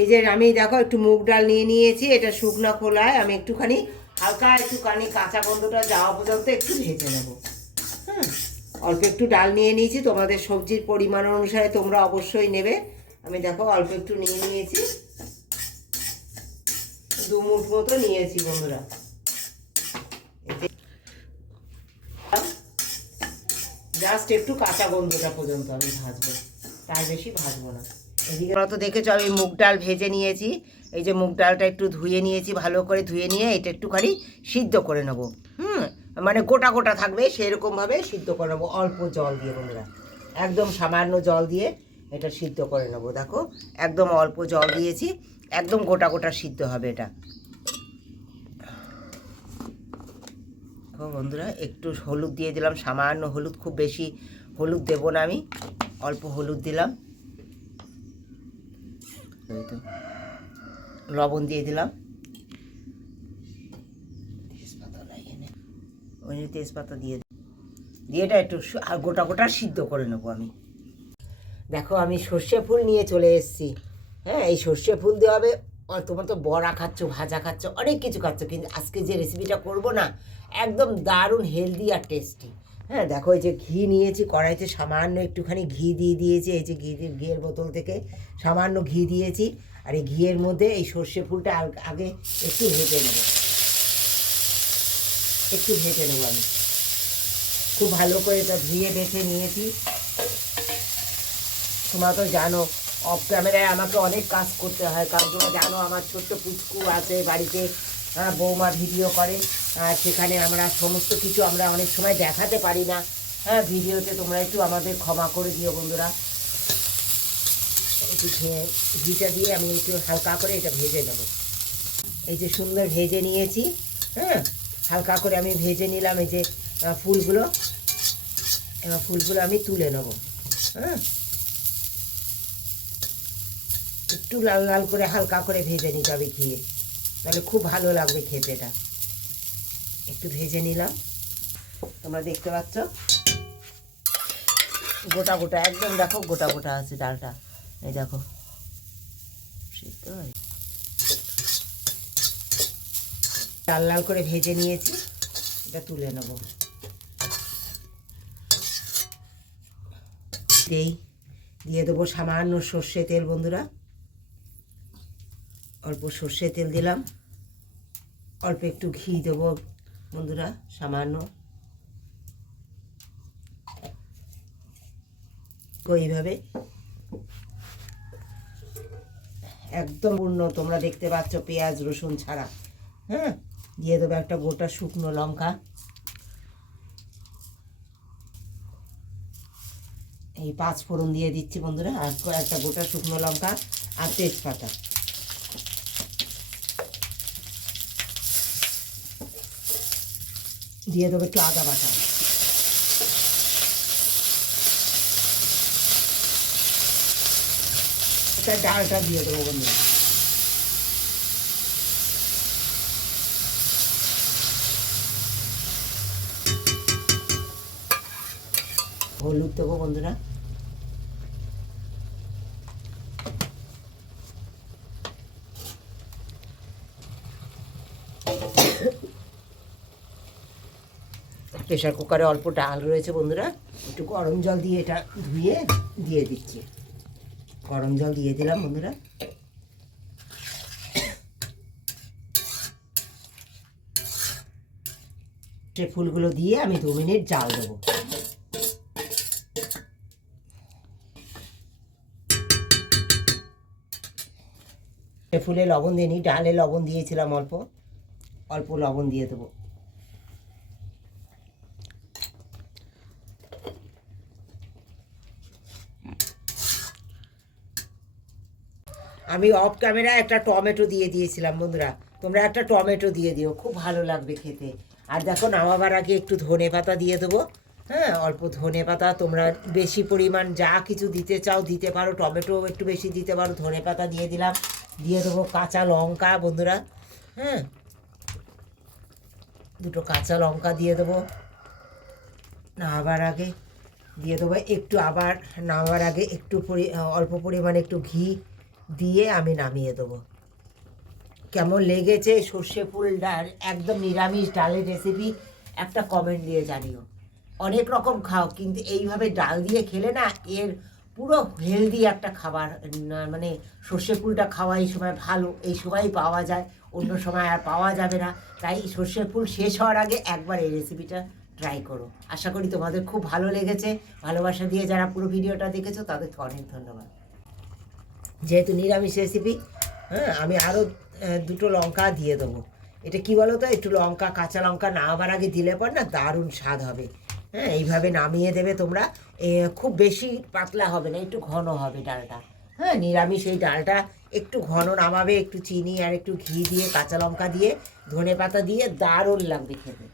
এই যে আমি দেখো একটু মুগ ডাল নিয়ে নিয়েছি, এটা শুকনো খোলায় আমি একটুখানি হালকা একটুখানি কাঁচা গন্ধটা যাওয়া পর্যন্ত একটু ভেজে নেব। হ্যাঁ, অল্প একটু ডাল নিয়ে নিয়েছি, তোমাদের সবজির পরিমাণ অনুসারে তোমরা অবশ্যই নেবে। আমি দেখো অল্প একটু নিয়ে নিয়েছি, 2 মুঠ মতো নিয়েছি বন্ধুরা। জাস্ট একটু কাঁচা গন্ধটা পর্যন্ত আমি ভাজবো, তার বেশি ভাজবো না। এদিকে তো দেখেছো আমি মুগ ডাল ভেজে নিয়েছি। এই যে মুগ ডালটা একটু ধুয়ে নিয়েছি, ভালো করে ধুয়ে নিয়ে এটা একটুখানি সিদ্ধ করে নেবো। মানে গোটা গোটা থাকবে সেরকমভাবে সিদ্ধ করে নেবো, অল্প জল দিয়ে বন্ধুরা, একদম সামান্য জল দিয়ে এটা সিদ্ধ করে নেবো। দেখো একদম অল্প জল দিয়েছি, একদম গোটা গোটা সিদ্ধ হবে এটা। বন্ধুরা একটু হলুদ দিয়ে দিলাম, সামান্য হলুদ, খুব বেশি হলুদ দেবো না আমি, অল্প হলুদ দিলাম। লবণ দিয়ে দিলাম, তেজপাতা দিয়ে এটা একটু গোটা গোটা সিদ্ধ করে নেবো আমি। দেখো আমি সর্ষে ফুল নিয়ে চলে এসেছি। হ্যাঁ, এই সর্ষে ফুল দিয়ে হবে, তোমার তো বড়া খাচ্ছ, ভাজা খাচ্ছ, অনেক কিছু খাচ্ছ, কিন্তু আজকে যে রেসিপিটা করব না, একদম দারুণ হেলদি আর টেস্টি। হ্যাঁ দেখো এই যে ঘি নিয়েছি, কড়াইতে সামান্য একটুখানি ঘি দিয়ে দিয়েছি, এই যে ঘিয়ের বোতল থেকে সামান্য ঘি দিয়েছি। আর এই ঘিয়ের মধ্যে এই সর্ষে ফুলটা আগে একটু ভেজে নেব, আমি খুব ভালো করে এটা ধুয়ে বেছে নিয়েছি। তোমরা তো জানো অফ ক্যামেরায় আমাকে অনেক কাজ করতে হয়, কারণ তোমরা জানো আমার ছোট্ট পুচকু আছে বাড়িতে, বৌমা ভিডিও করে, সেখানে আমরা সমস্ত কিছু আমরা অনেক সময় দেখাতে পারি না। হ্যাঁ, ভিডিওতে তোমরা একটু আমাদের ক্ষমা করে দিও বন্ধুরা। একটু ঘিটা দিয়ে আমি একটু হালকা করে এটা ভেজে নেব। এই যে সুন্দর ভেজে নিয়েছি। হ্যাঁ, হালকা করে আমি ভেজে নিলাম। এই যে ফুলগুলো, এবার ফুলগুলো আমি তুলে নেব। হ্যাঁ, একটু লাল লাল করে হালকা করে ভেজে নিতে হবে ঘিয়ে, তাহলে খুব ভালো লাগবে খেতে। এটা একটু ভেজে নিলাম, তোমরা দেখতে পাচ্ছ গোটা গোটা একদম, দেখো গোটা গোটা আছে ডালটা, এই দেখো সিদ্ধ লাল লাল করে ভেজে নিয়েছি, এটা তুলে নেব। দিয়ে দেবো সামান্য সর্ষে তেল বন্ধুরা, অল্প সর্ষে তেল দিলাম, অল্প একটু ঘি দেবো বন্ধুরা, সামান্য। এইভাবে একদম পূর্ণ তোমরা দেখতে পাচ্ছ পেঁয়াজ রসুন ছাড়া। হ্যাঁ, দিয়ে দেবো একটা গোটা শুকনো লঙ্কা, এই 5 ফোড়ন দিয়ে দিচ্ছি বন্ধুরা, আর একটা গোটা শুকনো লঙ্কা আর তেজপাতা। দিয়ে দেবো একটু আদা বাটা, ডালটা দিয়ে দেবো বন্ধুরা। হলুদ দেবো বন্ধুরা, প্রেশার কুকারে অল্প ডাল রয়েছে বন্ধুরা, একটু গরম জল দিয়ে এটা ধুয়ে দিয়ে দিচ্ছি। গরম জল দিয়ে দিলাম বন্ধুরা। সে ফুলগুলো দিয়ে আমি 2 মিনিট জাল দেবো। ফুলে লবণ দিইনি, ডালে লবণ দিয়েছিলাম, অল্প অল্প লবণ দিয়ে দেবো। আমি অফ ক্যামেরা একটা টমেটো দিয়ে দিয়েছিলাম বন্ধুরা, তোমরা একটা টমেটো দিয়ে দিও, খুব ভালো লাগবে খেতে। আর দেখো নামাবার আগে একটু ধনে পাতা দিয়ে দেবো। হ্যাঁ, অল্প ধনে পাতা, তোমরা বেশি পরিমাণ যা কিছু দিতে চাও দিতে পারো, টমেটো একটু বেশি দিতে পারো, ধনে পাতা দিয়ে দিলাম। দিয়ে দেবো কাঁচা লঙ্কা বন্ধুরা। হ্যাঁ, 2টো কাঁচা লঙ্কা দিয়ে দেবো নামাবার আগে। দিয়ে দেবো একটু, আবার নামাবার আগে একটু অল্প পরিমাণে একটু ঘি দিয়ে আমি নামিয়ে দেবো। কেমন লেগেছে সর্ষে ফুল ডাল, একদম নিরামিষ ডালের রেসিপি, একটা কমেন্ট দিয়ে জানিও। অনেক রকম খাও, কিন্তু এইভাবে ডাল দিয়ে খেলে না, এর পুরো হেলদি একটা খাবার। মানে সর্ষে ফুলটা খাওয়া এই সময় ভালো, এই সময়ই পাওয়া যায়, অন্য সময় আর পাওয়া যাবে না। তাই সর্ষে ফুল শেষ হওয়ার আগে একবার এই রেসিপিটা ট্রাই করো। আশা করি তোমাদের খুব ভালো লেগেছে। ভালোবাসা দিয়ে যারা পুরো ভিডিওটা দেখেছো তাদেরকে অনেক ধন্যবাদ। যেহেতু নিরামিষ রেসিপি, হ্যাঁ, আমি আরও দুটো লঙ্কা দিয়ে দেবো। এটা কি বলো তো, একটু লঙ্কা, কাঁচা লঙ্কা নামাবার আগে দিলে পর না দারুণ স্বাদ হবে। হ্যাঁ, এইভাবে নামিয়ে দেবে তোমরা। খুব বেশি পাতলা হবে না, একটু ঘন হবে ডালটা। হ্যাঁ, নিরামিষ এই ডালটা একটু ঘন নামাবে, একটু চিনি আর একটু ঘি দিয়ে, কাঁচা লঙ্কা দিয়ে, ধনে পাতা দিয়ে দারুণ লাগবে খেতে।